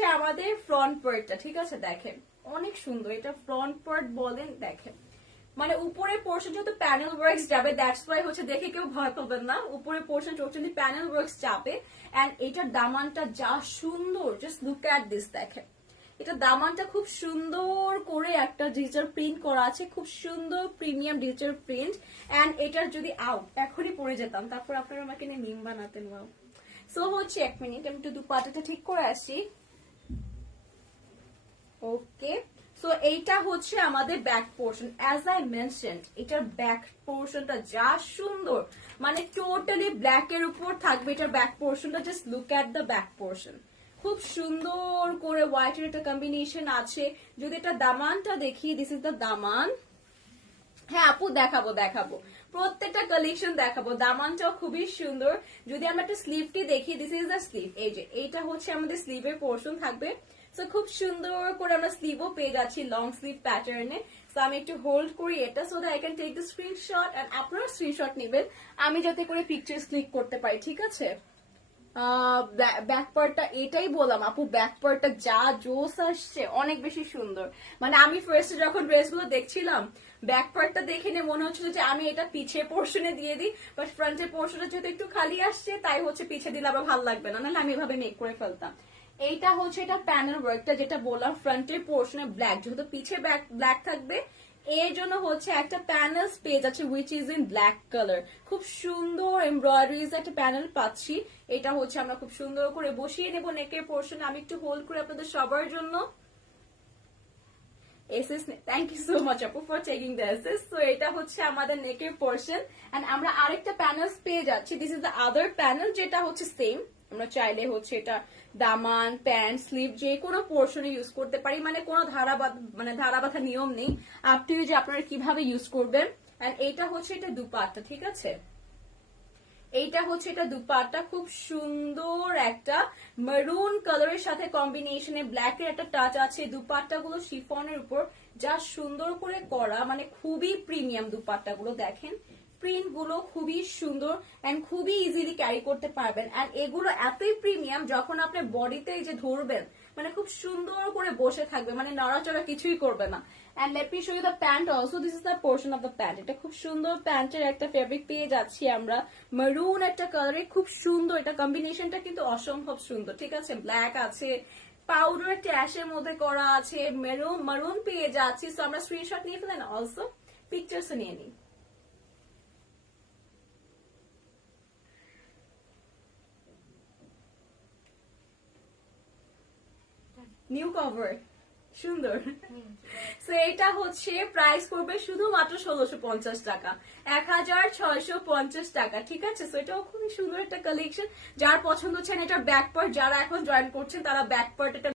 হচ্ছে আমাদের ফ্রন্ট পার্টটা, ঠিক আছে? দেখেন অনেক সুন্দর, এটা ফ্রন্ট পার্ট বলেন, দেখেন মানে উপরে পোর্শন যেহেতু প্যানেল ওয়ার্কস যাবে, দ্যাটস ওয়াই হচ্ছে দেখে কেউ ভয় পাবেন না, উপরে পোর্শন টোটালি প্যানেল ওয়ার্কস যাবে। এন্ড এটার দামানটা যা সুন্দর, জাস্ট লুক এট দিস, দেখেন এটা দামানটা খুব সুন্দর করে একটা ডিজিটাল প্রিন্ট করা আছে, খুব সুন্দর প্রিমিয়াম ডিজিটাল প্রিন্ট। এন্ড এটার যদি এখনই পরে যেতাম, তারপর আপনারা আমাকে নিয়ে মিম বানাতেন। ওয়াও। সো হচ্ছে এক মিনিট, আমি একটু দুপাটাটা ঠিক করে আসি। ওকে, সো এইটা হচ্ছে আমাদের back portion. As I mentioned, এটার ব্যাক পোর্শনটা যা সুন্দর, মানে টোটালি ব্ল্যাক এর উপর থাকবে এটার ব্যাক পোর্শনটা। Just look at the back portion, খুব সুন্দর করে হোয়াইটের একটা কম্বিনেশন আছে। যদি এটা দামানটা দেখি, দিস ইজ দ্য দামান। হ্যাঁ আপু, দেখাবো দেখাবো, প্রত্যেকটা কালেকশন দেখাবো। দামানটাও খুবই সুন্দর। যদি আমরা একটা স্লিভটি দেখি, দিস ইজ দ্য স্লিভ। এই যে এইটা হচ্ছে আমাদের স্লিভের পোর্শন থাকবে। সো খুব সুন্দর করে আমরা স্লিভও পেয়ে যাচ্ছি লং স্লিভ প্যাটার্নে। সো আমি একটু হোল্ড করি এটা, so that I can take the screenshot, and আপনারা স্ক্রিনশট নেবেন, আমি যাতে করে পিকচার্স ক্লিক করতে পারি, ঠিক আছে? ব্যাক পার্টটা এটাই বললাম আপু, ব্যাক পার্টটা যা জোস আসছে, অনেক বেশি সুন্দর। মানে আমি ফার্স্টে যখন ড্রেসগুলো দেখছিলাম, ব্যাক পার্টটা দেখে নিয়ে মনে হচ্ছিল যে আমি এটা পিছের পোর্শনে দিয়ে দিই, বাট ফ্রন্টের পোর্শনটা যেহেতু একটু খালি আসছে, তাই হচ্ছে পিছে দিলে আবার ভালো লাগবে না, নাহলে আমি এভাবে মেক করে ফেলতাম। এইটা হচ্ছে এটা প্যানেল ওয়ার্কটা, যেটা বললাম ফ্রন্টের পোর্শনে ব্ল্যাক, যেহেতু পিছে ব্ল্যাক থাকবে, এর জন্য হচ্ছে একটা প্যানেলস পেজ আছে which is in black colour. খুব সুন্দর এমব্রয়ডারিজ একটা প্যানেল পাচ্ছি। এটা হচ্ছে আমরা খুব সুন্দর করে বসিয়ে নেব নেকের পোর্শন। আমি একটু হোল্ড করে আপনাদের সবার জন্য। SS, thank you so much আপু for taking the SS. So এটা হচ্ছে আমাদের নেকের পোর্শন, এন্ড আমরা আরেকটা প্যানেলস পেয়ে যাচ্ছি। This is the other panel, যেটা হচ্ছে সেম। আমরা চাইলে হচ্ছে এটা দামান, প্যান্ট, স্লিভ যে কোনো পোর্শনে ইউজ করতে পারি, মানে কোনো ধারা বাঁধা নিয়ম নেই, আপনি যে আপনারা কিভাবে ইউজ করবেন। এন্ড এইটা হচ্ছে এটা দুপাট্টা, ঠিক আছে? এইটা হচ্ছে এটা দুপাট্টা, খুব সুন্দর একটা মেরুন কালারের সাথে কম্বিনেশনে ব্ল্যাক এর একটা টাচ আছে। দুপাট্টা গুলো শিফনের উপর যা সুন্দর করে করা, মানে খুবই প্রিমিয়াম দুপাট্টা গুলো। দেখেন প্রিন্ট গুলো খুবই সুন্দর এন্ড খুবই ইজিলি ক্যারি করতে পারবেন। এন্ড এগুলো এতই প্রিমিয়াম, যখন আপনি বডিতে এই যে ধরবেন, মানে খুব সুন্দর করে বসে থাকবে, মানে নড়াচড়া কিছুই করবে না। And let me show you the pant also. This is the portion of the pant. এটা খুব সুন্দর প্যান্টের একটা ফেব্রিক পেয়ে যাচ্ছি আমরা, মেরুন একটা কালারে, খুব সুন্দর। এটা কম্বিনেশনটা কিন্তু অসম্ভব সুন্দর, ঠিক আছে? ব্ল্যাক আছে, পাউডার ট্যাশের মধ্যে করা আছে, মেরুন পেয়ে যাচ্ছি। সো আমরা স্ক্রিনশট নিয়ে ফেলেন, অলসো পিকচার্স নিয়ে নিই। নিউ কভার, সুন্দর। সো এটা হচ্ছে প্রাইস পড়বে শুধুমাত্র 1650 টাকা, 1650 টাকা, ঠিক আছে? সো এটাও খুবই সুন্দর একটা কালেকশন। যার পছন্দ হচ্ছে এটা ব্যাক পার্ট, যারা এখন জয়েন করছেন তারা ব্যাক পার্ট এটা